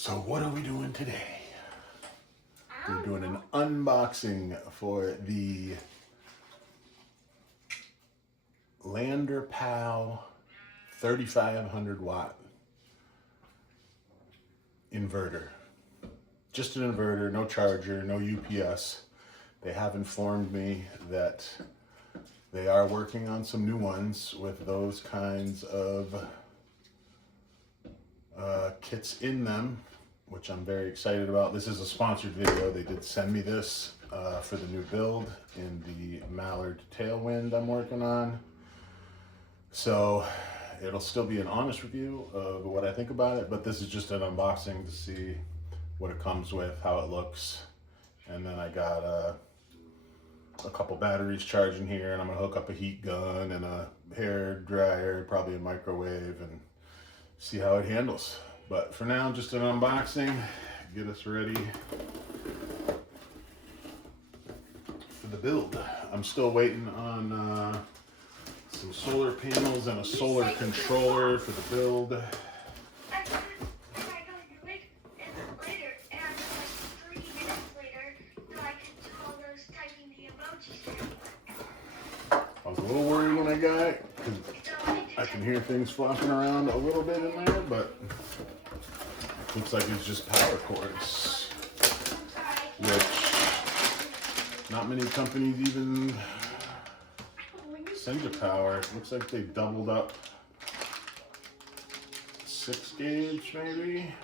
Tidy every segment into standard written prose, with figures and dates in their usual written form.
So what are we doing today? We're doing an unboxing for the LanderPow 3500 watt inverter. Just an inverter, no charger, no UPS. They have informed me that they are working on some new ones with those kinds of kits in them, which I'm very excited about. This is a sponsored video. They did send me this for the new build in the Mallard Tailwind I'm working on. So it'll still be an honest review of what I think about it, but this is just an unboxing to see what it comes with, how it looks. And then I got a couple batteries charging here, and I'm gonna hook up a heat gun and a hair dryer, probably a microwave, and see how it handles. But for now, just an unboxing, get us ready for the build. I'm still waiting on some solar panels and a solar controller for the build. I was a little worried when I got it, because I can hear things flopping around a little bit in there, but looks like it's just power cords, which not many companies even send you power. It looks like they doubled up 6 gauge maybe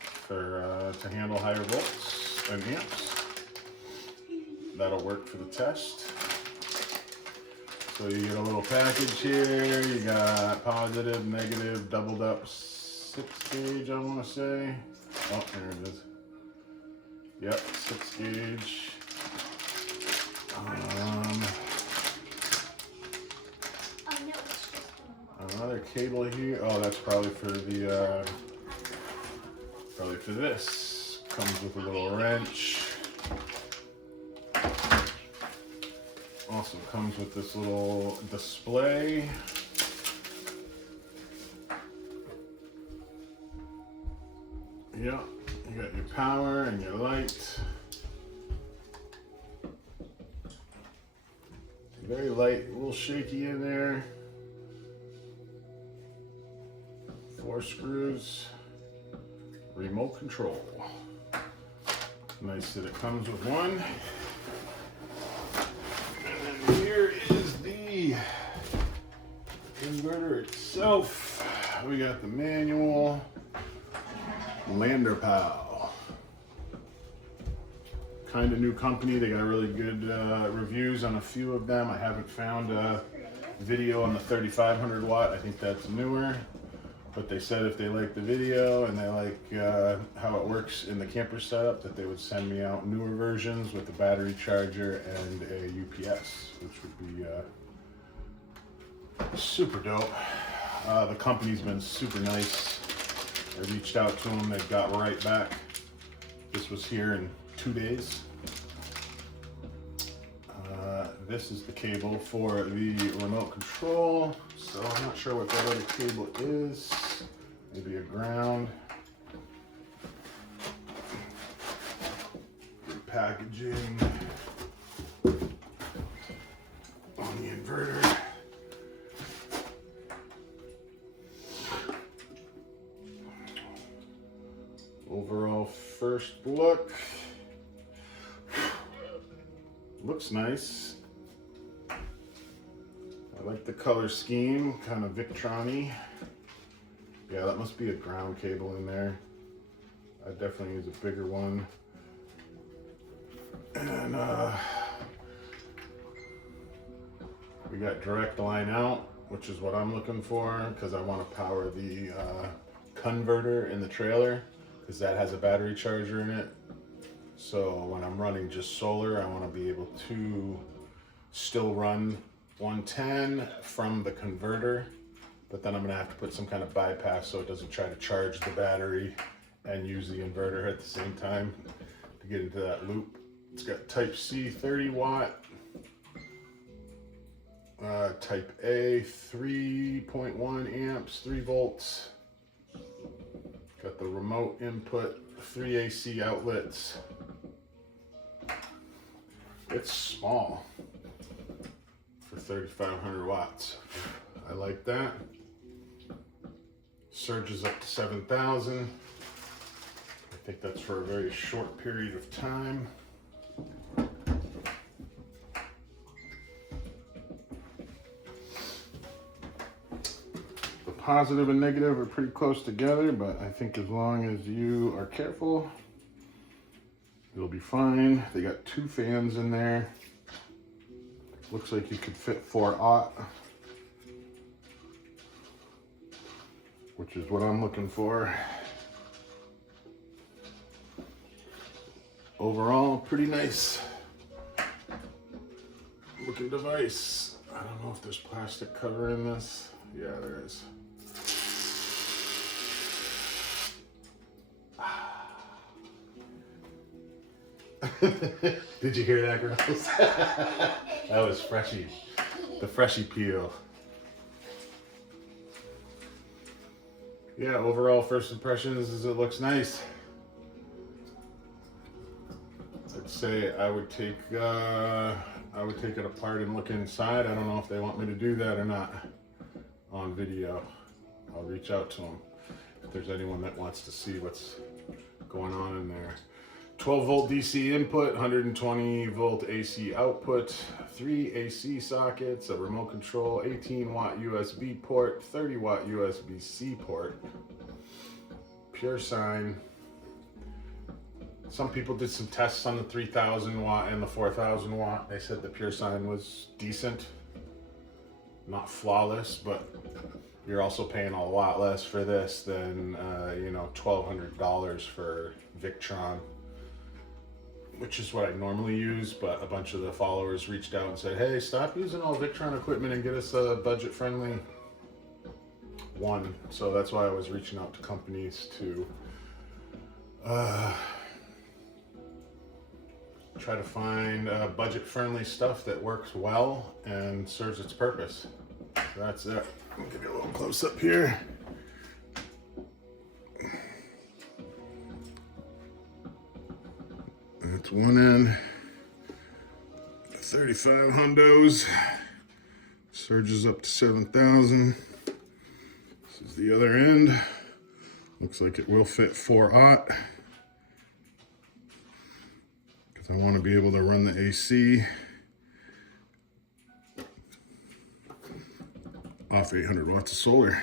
for to handle higher volts and amps. That'll work for the test. So you get a little package here. You got positive, negative, doubled up 6 gauge, I want to say. Oh, there it is. Yep, 6 gauge. Another cable here. Oh, that's probably for the probably for this. Comes with a little wrench. Also comes with this little display. Yeah, you got your power and your light. Very light, a little shaky in there. 4 screws. Remote control. Nice that it comes with one. Here is the inverter itself. We got the manual. LanderPow. Kind of new company. They got really good reviews on a few of them. I haven't found a video on the 3500 watt. I think that's newer. But they said if they like the video and they like how it works in the camper setup, that they would send me out newer versions with a battery charger and a UPS, which would be super dope. The company's been super nice. I reached out to them, they got right back. This was here in 2 days. This is the cable for the remote control. So I'm not sure what that other cable is. Maybe a ground. Good packaging on the inverter. Overall first look. Looks nice. I like the color scheme, kind of Victron-y. Yeah, that must be a ground cable in there. I definitely use a bigger one. And we got direct line out, which is what I'm looking for, because I want to power the converter in the trailer, because that has a battery charger in it. So when I'm running just solar, I want to be able to still run 110 from the converter, but then I'm going to have to put some kind of bypass so it doesn't try to charge the battery and use the inverter at the same time to get into that loop. It's got type C 30 watt, type A 3.1 amps, 3 volts, Got the remote input, 3 AC outlets. It's small for 3,500 watts. I like that. Surges up to 7,000. I think that's for a very short period of time. The positive and negative are pretty close together, but I think as long as you are careful, it'll be fine. They got 2 fans in there. Looks like you could fit 4 aught, which is what I'm looking for. Overall, pretty nice looking device. I don't know if there's plastic cover in this. Yeah, there is. Did you hear that, girls? That was Freshie. The Freshie peel. Yeah, overall first impressions is it looks nice. I'd say I would take it apart and look inside. I don't know if they want me to do that or not on video. I'll reach out to them if there's anyone that wants to see what's going on in there. 12 volt DC input, 120 volt AC output, 3 AC sockets, a remote control, 18 watt USB port, 30 watt USB-C port, pure sine. Some people did some tests on the 3,000 watt and the 4,000 watt. They said the pure sine was decent, not flawless, but you're also paying a lot less for this than you know, $1,200 for Victron, which is what I normally use. But a bunch of the followers reached out and said, hey, stop using all Victron equipment and get us a budget-friendly one. So that's why I was reaching out to companies to try to find budget-friendly stuff that works well and serves its purpose. So that's it. I'll give you a little close-up here. That's one end. 35 hundos. Surges up to 7,000. This is the other end. Looks like it will fit 4 aught. Because I want to be able to run the AC off 800 watts of solar.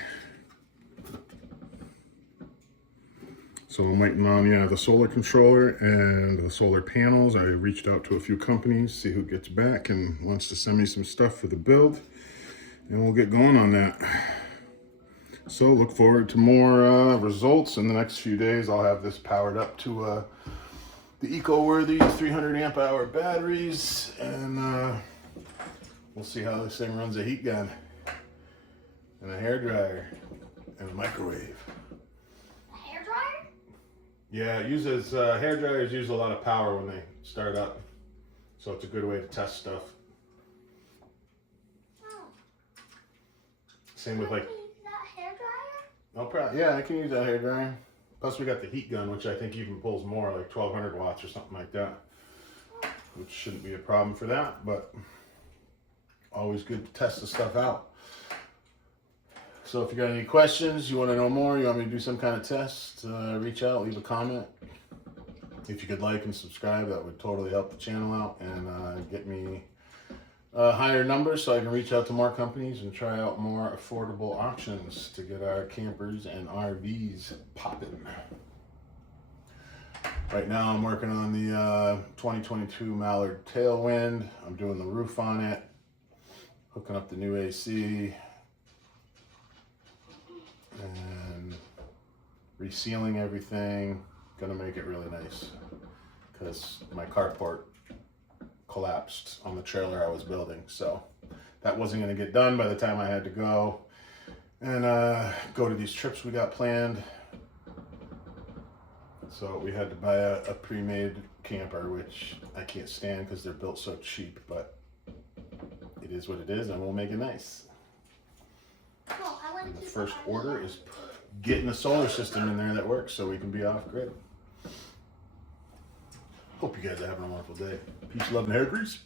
So I'm waiting on, yeah, the solar controller and the solar panels. I reached out to a few companies, see who gets back and wants to send me some stuff for the build, and we'll get going on that. So look forward to more results in the next few days. I'll have this powered up to the eco-worthy 300 amp hour batteries, and we'll see how this thing runs a heat gun and a hairdryer and a microwave. Yeah, it uses, hair dryers use a lot of power when they start up, so it's a good way to test stuff. Oh. Same with like... Can you use that hair dryer? No problem. Yeah, I can use that hair dryer. Plus we got the heat gun, which I think even pulls more, like 1,200 watts or something like that. Which shouldn't be a problem for that, but always good to test the stuff out. So if you got any questions, you want to know more, you want me to do some kind of test, reach out, leave a comment. If you could like and subscribe, that would totally help the channel out and get me higher numbers so I can reach out to more companies and try out more affordable options to get our campers and RVs popping. Right now I'm working on the 2022 Mallard Tailwind. I'm doing the roof on it, hooking up the new AC, and resealing everything. Gonna make it really nice because my carport collapsed on the trailer I was building, so that wasn't gonna get done by the time I had to go and go to these trips we got planned. So we had to buy a pre-made camper, which I can't stand because they're built so cheap, but it is what it is and we'll make it nice. And the first order is getting a solar system in there that works so we can be off grid. Hope you guys are having a wonderful day. Peace, love, and hair grease.